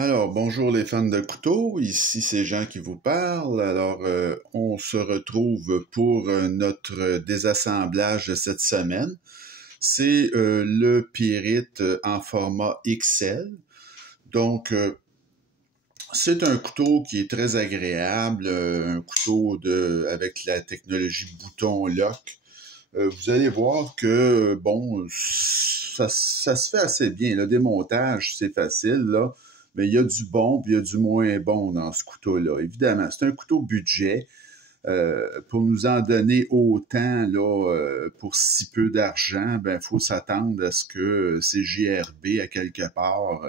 Alors, bonjour les fans de couteaux, ici c'est Jean qui vous parle. Alors, on se retrouve pour notre désassemblage de cette semaine. C'est le Pyrite en format XL. Donc, c'est un couteau qui est très agréable, un couteau avec la technologie bouton lock. Vous allez voir que, bon, ça se fait assez bien. Le démontage, c'est facile, là. Mais il y a du bon puis il y a du moins bon dans ce couteau-là. Évidemment, c'est un couteau budget. Pour nous en donner autant là, pour si peu d'argent, ben faut s'attendre à ce que ces JRB, à quelque part,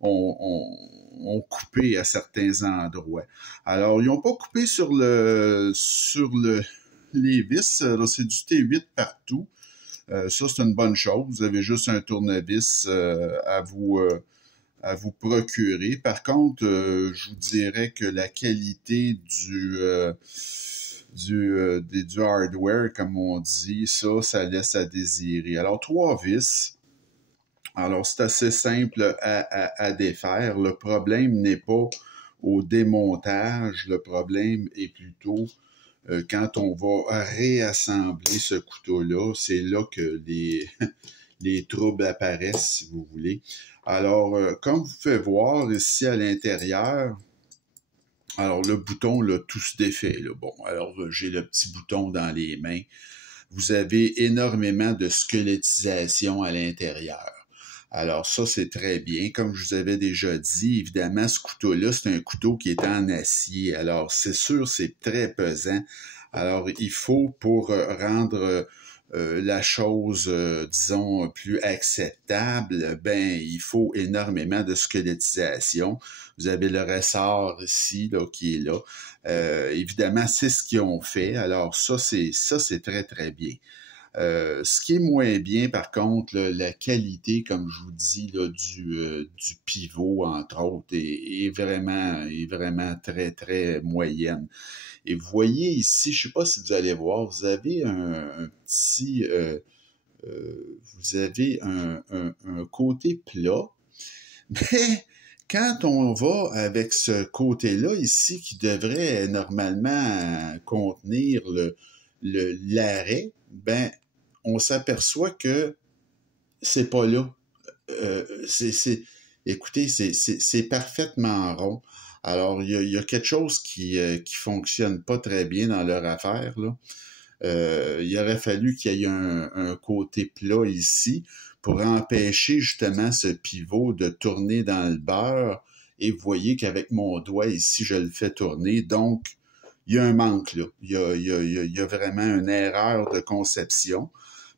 ont coupé à certains endroits. Alors, ils n'ont pas coupé les vis. Alors, c'est du T8 partout. Ça, c'est une bonne chose. Vous avez juste un tournevis à vous procurer. Par contre, je vous dirais que la qualité du hardware, comme on dit, ça laisse à désirer. Alors, 3 vis. Alors, c'est assez simple à défaire. Le problème n'est pas au démontage. Le problème est plutôt quand on va réassembler ce couteau-là. C'est là que les troubles apparaissent, si vous voulez. Alors, comme vous pouvez voir ici à l'intérieur, alors le bouton, là, tout se défait. Là. Bon, alors j'ai le petit bouton dans les mains. Vous avez énormément de squelettisation à l'intérieur. Alors ça, c'est très bien. Comme je vous avais déjà dit, évidemment, ce couteau-là, c'est un couteau qui est en acier. Alors, c'est sûr, c'est très pesant. Alors, il faut, pour rendre la chose, disons, plus acceptable, ben, il faut énormément de squelettisation. Vous avez le ressort ici, là, qui est là. Évidemment, c'est ce qu'ils ont fait. Alors, ça, c'est très, très bien. Ce qui est moins bien, par contre, là, la qualité, comme je vous dis, là, du pivot, entre autres, est vraiment très, très moyenne. Et vous voyez ici, je ne sais pas si vous allez voir, vous avez un petit... vous avez un côté plat, mais quand on va avec ce côté-là ici, qui devrait normalement contenir l'arrêt, ben, on s'aperçoit que c'est pas là. Écoutez, c'est parfaitement rond. Alors, il y a quelque chose qui fonctionne pas très bien dans leur affaire, là. Il aurait fallu qu'il y ait un côté plat ici pour empêcher justement ce pivot de tourner dans le beurre. Et vous voyez qu'avec mon doigt ici, je le fais tourner. Donc, il y a un manque là. Il y a vraiment une erreur de conception.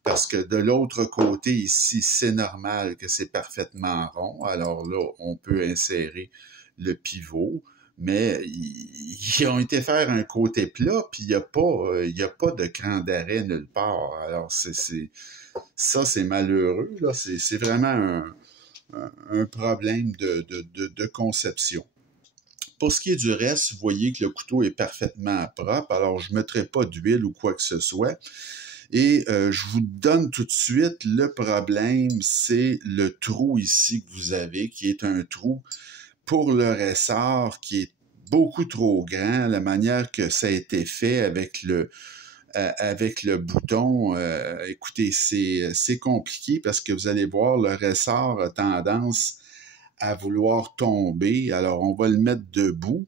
Parce que de l'autre côté ici, c'est normal que c'est parfaitement rond. Alors là, on peut insérer le pivot. Mais ils ont été faire un côté plat, puis il n'y a pas de cran d'arrêt nulle part. Alors, ça, c'est malheureux. Là. C'est vraiment un problème de conception. Pour ce qui est du reste, vous voyez que le couteau est parfaitement propre. Alors, je ne mettrai pas d'huile ou quoi que ce soit. Et je vous donne tout de suite le problème, c'est le trou ici que vous avez, qui est un trou pour le ressort qui est beaucoup trop grand, la manière que ça a été fait avec le bouton. Écoutez, c'est compliqué parce que vous allez voir, le ressort a tendance à vouloir tomber. Alors, on va le mettre debout.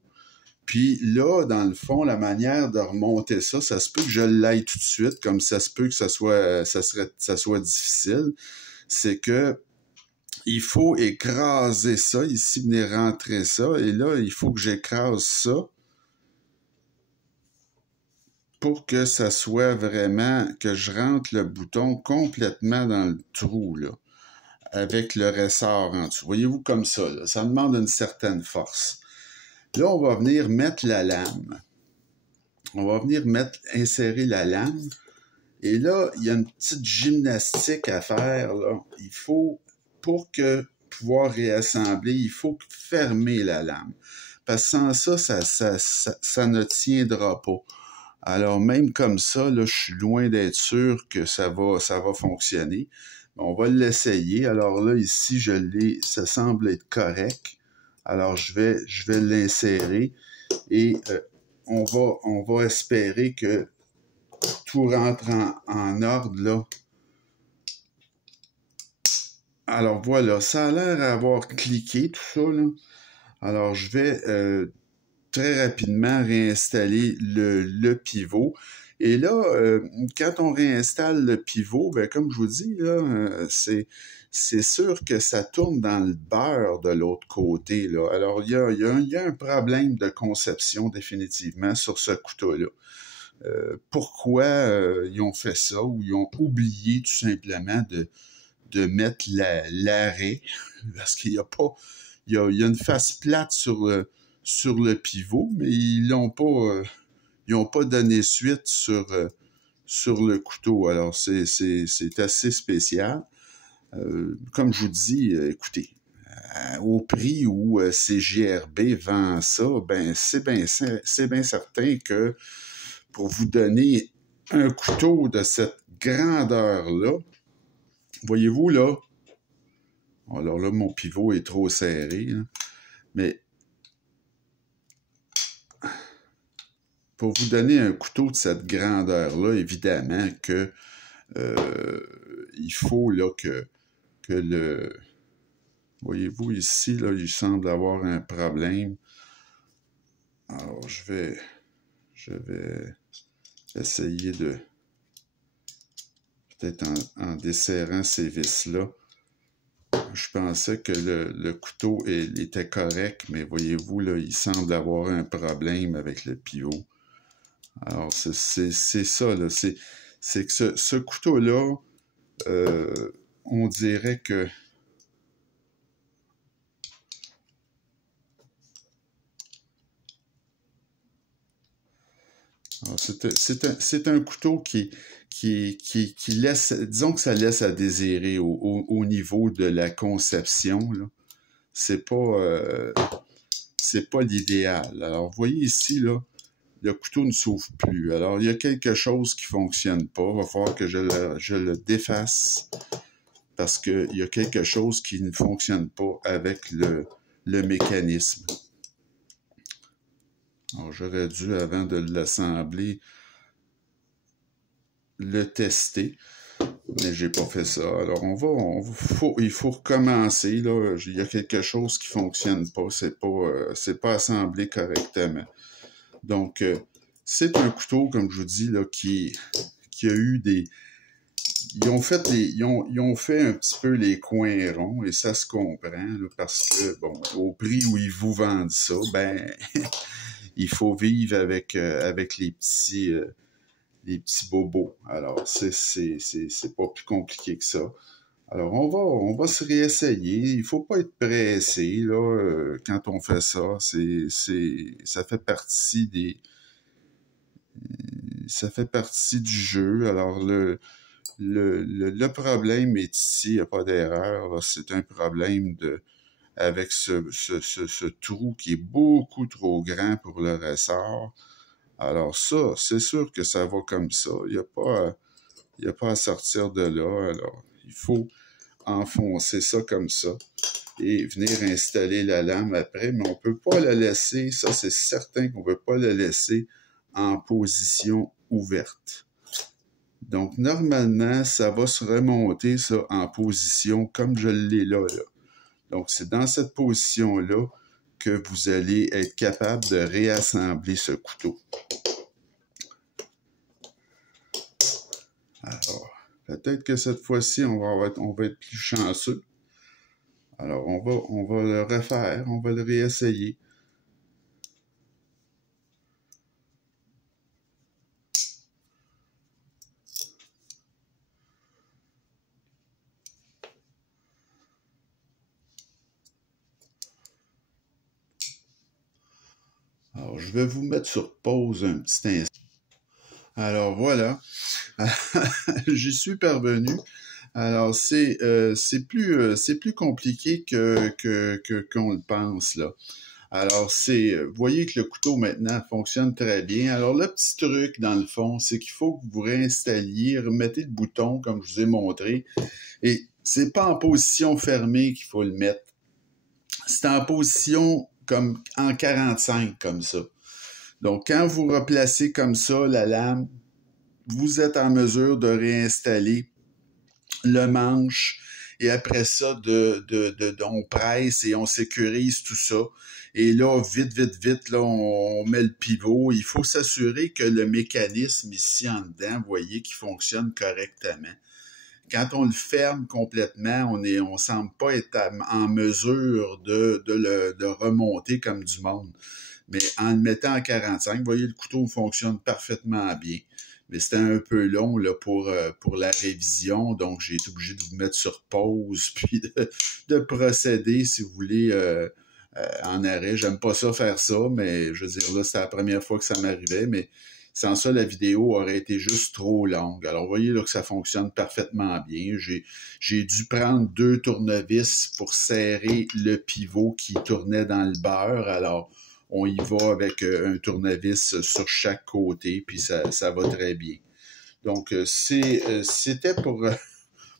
Puis là, dans le fond, la manière de remonter ça, ça se peut que je l'aille tout de suite, comme ça se peut que ça soit difficile. C'est que il faut écraser ça, ici, venir rentrer ça, et là, il faut que j'écrase ça pour que ça soit vraiment, que je rentre le bouton complètement dans le trou, là, avec le ressort en dessous. Voyez-vous comme ça, là, ça demande une certaine force. Là, on va venir mettre la lame. On va venir insérer la lame. Et là, il y a une petite gymnastique à faire, là. Il faut, pour pouvoir réassembler, il faut fermer la lame. Parce que sans ça ne tiendra pas. Alors, même comme ça, là, je suis loin d'être sûr que ça va fonctionner. On va l'essayer. Alors là, ici, ça semble être correct. Alors, je vais l'insérer et on va espérer que tout rentre en ordre, là. Alors, voilà, ça a l'air d'avoir cliqué, tout ça, là. Alors, je vais très rapidement réinstaller le pivot. Et là, quand on réinstalle le pivot, ben, comme je vous dis, là, c'est sûr que ça tourne dans le beurre de l'autre côté, là. Alors, il y a un problème de conception définitivement sur ce couteau-là. Pourquoi ils ont fait ça ou ils ont oublié tout simplement de mettre l'arrêt, parce qu'il y a pas, il y a une face plate sur le pivot, mais ils ont pas donné suite sur le couteau. Alors, c'est assez spécial. Comme je vous dis, écoutez, au prix où CJRB vend ça, ben c'est bien certain que pour vous donner un couteau de cette grandeur-là, voyez-vous là, alors là, mon pivot est trop serré, hein, mais pour vous donner un couteau de cette grandeur-là, évidemment que il faut là que le... Voyez-vous ici, là, il semble avoir un problème. Alors, je vais essayer de... Peut-être en desserrant ces vis-là. Je pensais que le couteau était correct, mais voyez-vous, là, il semble avoir un problème avec le pivot. Alors, c'est ça, là. C'est que ce couteau-là, on dirait que... C'est un couteau qui laisse, disons que ça laisse à désirer au niveau de la conception, là. C'est pas l'idéal. Alors, vous voyez ici, là, le couteau ne s'ouvre plus. Alors, il y a quelque chose qui fonctionne pas. Il va falloir que je le défasse parce qu'il y a quelque chose qui ne fonctionne pas avec le mécanisme. Alors, j'aurais dû, avant de l'assembler, le tester, mais j'ai pas fait ça. Alors, il faut recommencer, là. Il y a quelque chose qui fonctionne pas. C'est pas assemblé correctement. Donc, c'est un couteau, comme je vous dis, là, qui a eu des... Ils ont fait un petit peu les coins ronds, et ça se comprend, là, parce que, bon, au prix où ils vous vendent ça, ben, il faut vivre avec les petits bobos. Alors, c'est pas plus compliqué que ça. Alors, on va se réessayer. Il faut pas être pressé, là, quand on fait ça. Ça fait partie ça fait partie du jeu. Alors, le problème est ici, il n'y a pas d'erreur. C'est un problème avec ce trou qui est beaucoup trop grand pour le ressort. Alors ça, c'est sûr que ça va comme ça. Il n'y a pas à sortir de là. Alors, il faut enfoncer ça comme ça et venir installer la lame après, mais on ne peut pas la laisser, ça c'est certain qu'on ne peut pas la laisser en position ouverte. Donc, normalement, ça va se remonter, ça, en position comme je l'ai là. Donc, c'est dans cette position-là que vous allez être capable de réassembler ce couteau. Alors, peut-être que cette fois-ci, on va être plus chanceux. Alors, on va le refaire, on va le réessayer. Alors, je vais vous mettre sur pause un petit instant. Alors, voilà. J'y suis parvenu. Alors, c'est plus compliqué qu'on le pense, là. Alors, vous voyez que le couteau, maintenant, fonctionne très bien. Alors, le petit truc, dans le fond, c'est qu'il faut que vous réinstalliez, remettez le bouton, comme je vous ai montré. Et c'est pas en position fermée qu'il faut le mettre. c'est en position comme en 45 comme ça. Donc, quand vous replacez comme ça la lame, vous êtes en mesure de réinstaller le manche et après ça, on presse et on sécurise tout ça. Et là, vite, là, on met le pivot. Il faut s'assurer que le mécanisme ici en dedans, vous voyez, qu'il fonctionne correctement. Quand on le ferme complètement, on semble pas être en mesure de remonter comme du monde. Mais en le mettant en 45, vous voyez, le couteau fonctionne parfaitement bien. Mais c'était un peu long là, pour la révision, donc j'ai été obligé de vous mettre sur pause, puis de procéder, si vous voulez, en arrêt. J'aime pas ça faire ça, mais je veux dire, là, c'était la première fois que ça m'arrivait, mais sans ça, la vidéo aurait été juste trop longue. Alors, vous voyez là que ça fonctionne parfaitement bien. J'ai dû prendre 2 tournevis pour serrer le pivot qui tournait dans le beurre. Alors, on y va avec un tournevis sur chaque côté, puis ça va très bien. Donc, c'était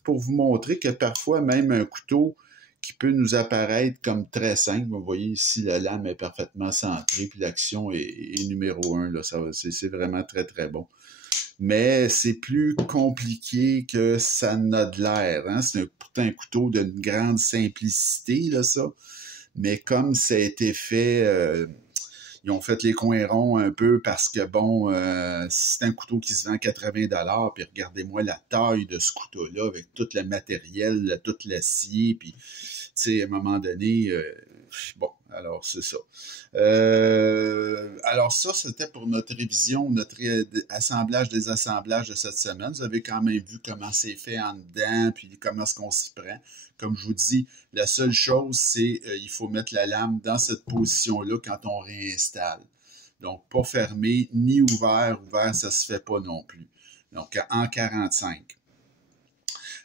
pour vous montrer que parfois, même un couteau qui peut nous apparaître comme très simple, vous voyez ici, la lame est parfaitement centrée, puis l'action est numéro 1, là, c'est vraiment très, très bon. Mais c'est plus compliqué que ça n'a de l'air, hein? C'est pourtant un couteau d'une grande simplicité, là, ça. Mais comme ça a été fait, ils ont fait les coins ronds un peu parce que, bon, c'est un couteau qui se vend 80$, puis regardez-moi la taille de ce couteau-là avec tout le matériel, tout l'acier, puis, tu sais, à un moment donné, bon, alors c'est ça. Alors ça, c'était pour notre révision, notre assemblage, désassemblage de cette semaine. Vous avez quand même vu comment c'est fait en dedans, puis comment est-ce qu'on s'y prend. Comme je vous dis, la seule chose, c'est il faut mettre la lame dans cette position-là quand on réinstalle. Donc, pas fermé, ni ouvert. Ouvert, ça se fait pas non plus. Donc, en 45.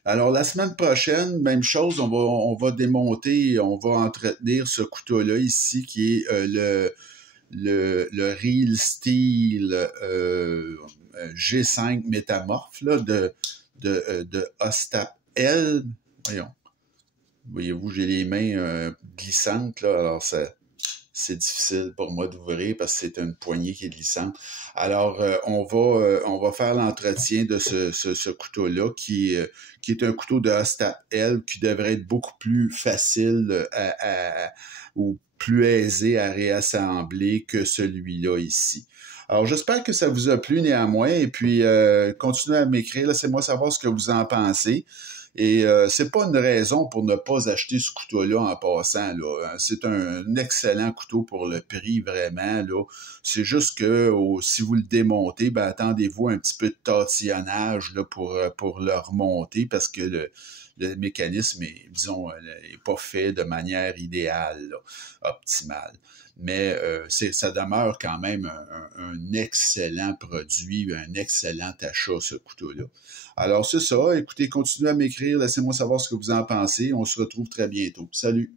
Alors, la semaine prochaine, même chose, on va démonter, on va entretenir ce couteau-là ici, qui est le Real Steel G5 métamorphe là, de Ostap L. Voyons. Voyez-vous, j'ai les mains glissantes, là, alors c'est difficile pour moi d'ouvrir parce que c'est une poignée qui est glissante. Alors, on va faire l'entretien de ce couteau-là qui est un couteau de Ostap L qui devrait être beaucoup plus facile ou plus aisé à réassembler que celui-là ici. Alors, j'espère que ça vous a plu néanmoins et puis continuez à m'écrire, laissez-moi savoir ce que vous en pensez. Et c'est pas une raison pour ne pas acheter ce couteau-là en passant, là. C'est un excellent couteau pour le prix, vraiment, là. C'est juste que si vous le démontez, ben attendez-vous un petit peu de tatillonnage là, pour le remonter parce que le mécanisme est, disons, est pas fait de manière idéale, là, optimale. Mais ça demeure quand même un excellent produit, un excellent achat, ce couteau-là. Alors, c'est ça. Écoutez, continuez à m'écrire. Laissez-moi savoir ce que vous en pensez. On se retrouve très bientôt. Salut!